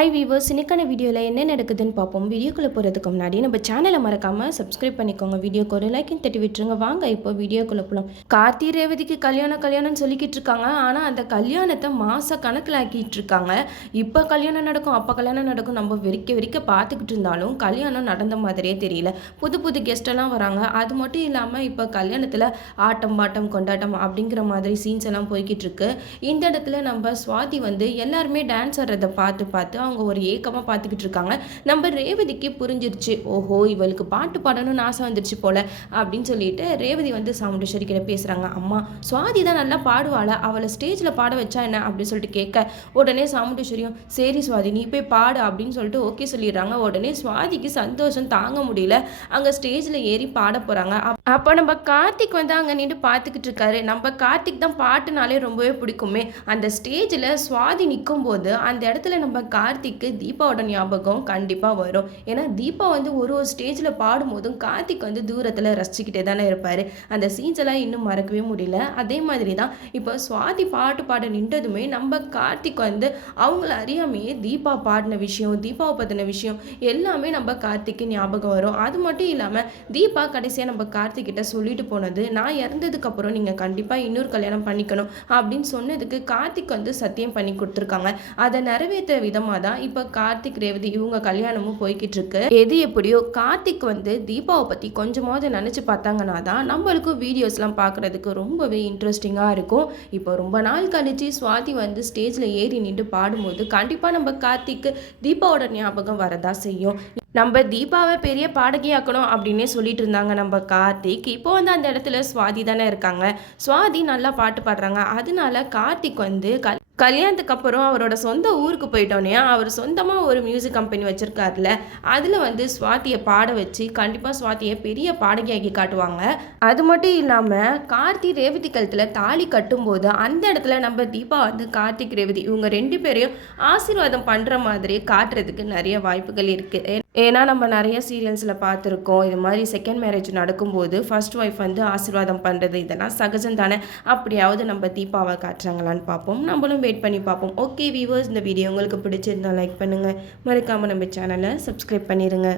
Hi viewers, இன்னைக்கான வீடியோவில் என்ன நடக்குதுன்னு பார்ப்போம். வீடியோக்குள்ளே போகிறதுக்கு முன்னாடி நம்ம சேனலை மறக்காமல் சப்ஸ்கிரைப் பண்ணிக்கோங்க. வீடியோக்கு ஒரு லைக்கும் தட்டி விட்டுருங்க. வாங்க இப்போ வீடியோக்குள்ளே போகலாம். கார்த்தி ரேவதிக்கு கல்யாணம்னு சொல்லிக்கிட்டு இருக்காங்க. ஆனால் அந்த கல்யாணத்தை மாத கணக்கில் ஆக்கிட்டு இருக்காங்க. இப்போ கல்யாணம் நடக்கும், அப்போ கல்யாணம் நடக்கும், நம்ம வெறிக்க பார்த்துக்கிட்டு இருந்தாலும் கல்யாணம் நடந்த மாதிரியே தெரியல. புது கெஸ்டெல்லாம் வராங்க. அது மட்டும் இல்லாமல் இப்போ கல்யாணத்தில் ஆட்டம் பாட்டம் கொண்டாட்டம் அப்படிங்கிற மாதிரி சீன்ஸ் எல்லாம் போய்கிட்டு இருக்கு. இந்த இடத்துல நம்ம சுவாதி எல்லாருமே டான்ஸ் ஆடுறதை பார்த்து அவங்க ஒரு ஏக்கமாக பார்த்துக்கிட்டு இருக்காங்க. நம்ம ரேவதிக்கு புரிஞ்சிருச்சு, ஓஹோ இவளுக்கு பாட்டு பாடணும்னு ஆசை வந்துருச்சு போல அப்படின்னு சொல்லிட்டு ரேவதி சாமுண்டேஸ்வரி கிட்ட பேசுகிறாங்க. அம்மா சுவாதி தான் நல்லா பாடுவாளா, அவளை ஸ்டேஜில் பாட வச்சா என்ன அப்படின்னு சொல்லிட்டு கேட்க உடனே சாமுண்டேஸ்வரியும் சரி சுவாதி நீ போய் பாடு அப்படின்னு சொல்லிட்டு ஓகே சொல்லிடுறாங்க. உடனே சுவாதிக்கு சந்தோஷம் தாங்க முடியல. அங்கே ஸ்டேஜில் ஏறி பாட போகிறாங்க. அப்போ நம்ம கார்த்திக் அங்கே நின்று பார்த்துக்கிட்டு இருக்காரு. நம்ம கார்த்திக் தான் பாட்டுனாலே ரொம்பவே பிடிக்குமே. அந்த ஸ்டேஜில் சுவாதி நிற்கும் போது அந்த இடத்துல நம்ம கார்த்திக்கு தீபாவோட ஞாபகம் கண்டிப்பாக வரும். ஏன்னா தீபா ஒரு ஸ்டேஜில் பாடும்போதும் கார்த்திக் தூரத்தில் ரசிச்சுக்கிட்டே தானே இருப்பார். அந்த சீன்ஸ் எல்லாம் இன்னும் மறக்கவே முடியல. அதே மாதிரி தான் இப்போ சுவாதி பாட்டு பாட நின்றதுமே நம்ம கார்த்திக் அவங்கள அறியாமையே தீபா பாடின விஷயம், தீபாவை பற்றின விஷயம் எல்லாமே நம்ம கார்த்திக்கு ஞாபகம் வரும். அது மட்டும் இல்லாமல் தீபா கடைசியாக நம்ம கார்த்திக் கிட்ட சொல்லிட்டு போனது, நான் இறந்ததுக்கப்புறம் நீங்கள் கண்டிப்பாக இன்னொரு கல்யாணம் பண்ணிக்கணும் அப்படின்னு சொன்னதுக்கு கார்த்திக் சத்தியம் பண்ணி கொடுத்துருக்காங்க. அதை நிறைவேற்ற விதமாக தான் இப்போ கார்த்திக் ரேவதி இவங்க கல்யாணமும் போய்கிட்டு இருக்கு. எது எப்படியோ கார்த்திக் தீபாவை பற்றி கொஞ்சமாவது நினச்சி பார்த்தாங்கன்னா தான் நம்மளுக்கும் வீடியோஸ்லாம் பார்க்குறதுக்கு ரொம்பவே இன்ட்ரெஸ்டிங்காக இருக்கும். இப்போ ரொம்ப நாள் கழிச்சு சுவாதி ஸ்டேஜில் ஏறி நின்று பாடும்போது கண்டிப்பாக நம்ம கார்த்திக்கு தீபாவோட ஞாபகம் வரதா செய்யும். நம்ம தீபாவை பெரிய பாடகியாக்கணும் அப்படின்னே சொல்லிட்டு இருந்தாங்க நம்ம கார்த்திக். இப்போ அந்த இடத்துல சுவாதி தானே இருக்காங்க. சுவாதி நல்லா பாட்டு பாடுறாங்க. அதனால கார்த்திக் கல்யாணத்துக்கு அப்புறம் அவரோட சொந்த ஊருக்கு போயிட்டோன்னே அவர் சொந்தமாக ஒரு மியூசிக் கம்பெனி வச்சுருக்காருல, அதில் சுவாதியை பாட வச்சு கண்டிப்பாக சுவாதியை பெரிய பாடகியாக்கி காட்டுவாங்க. அது மட்டும் இல்லாமல் கார்த்தி ரேவதி கழுத்தில் தாலி கட்டும்போது அந்த இடத்துல நம்ம தீபா கார்த்திக் ரேவதி இவங்க ரெண்டு பேரையும் ஆசீர்வாதம் பண்ணுற மாதிரி காட்டுறதுக்கு நிறைய வாய்ப்புகள் இருக்குது. ஏன்னா நம்ம நிறைய சீரியல்ஸில் பார்த்துருக்கோம். இது மாதிரி செகண்ட் மேரேஜ் நடக்கும்போது ஃபர்ஸ்ட் ஒய்ஃப் ஆசீர்வாதம் பண்ணுறது இதெல்லாம் சகஜம் தானே. அப்படியாவது நம்ம தீபாவை காட்டுறாங்களான்னு பார்ப்போம். நம்மளும் வெயிட் பண்ணி பார்ப்போம். ஓகே வீவர்ஸ், இந்த வீடியோ உங்களுக்கு பிடிச்சிருந்தா லைக் பண்ணுங்கள். மறக்காமல் நம்ம சேனலை சப்ஸ்கிரைப் பண்ணிடுங்க.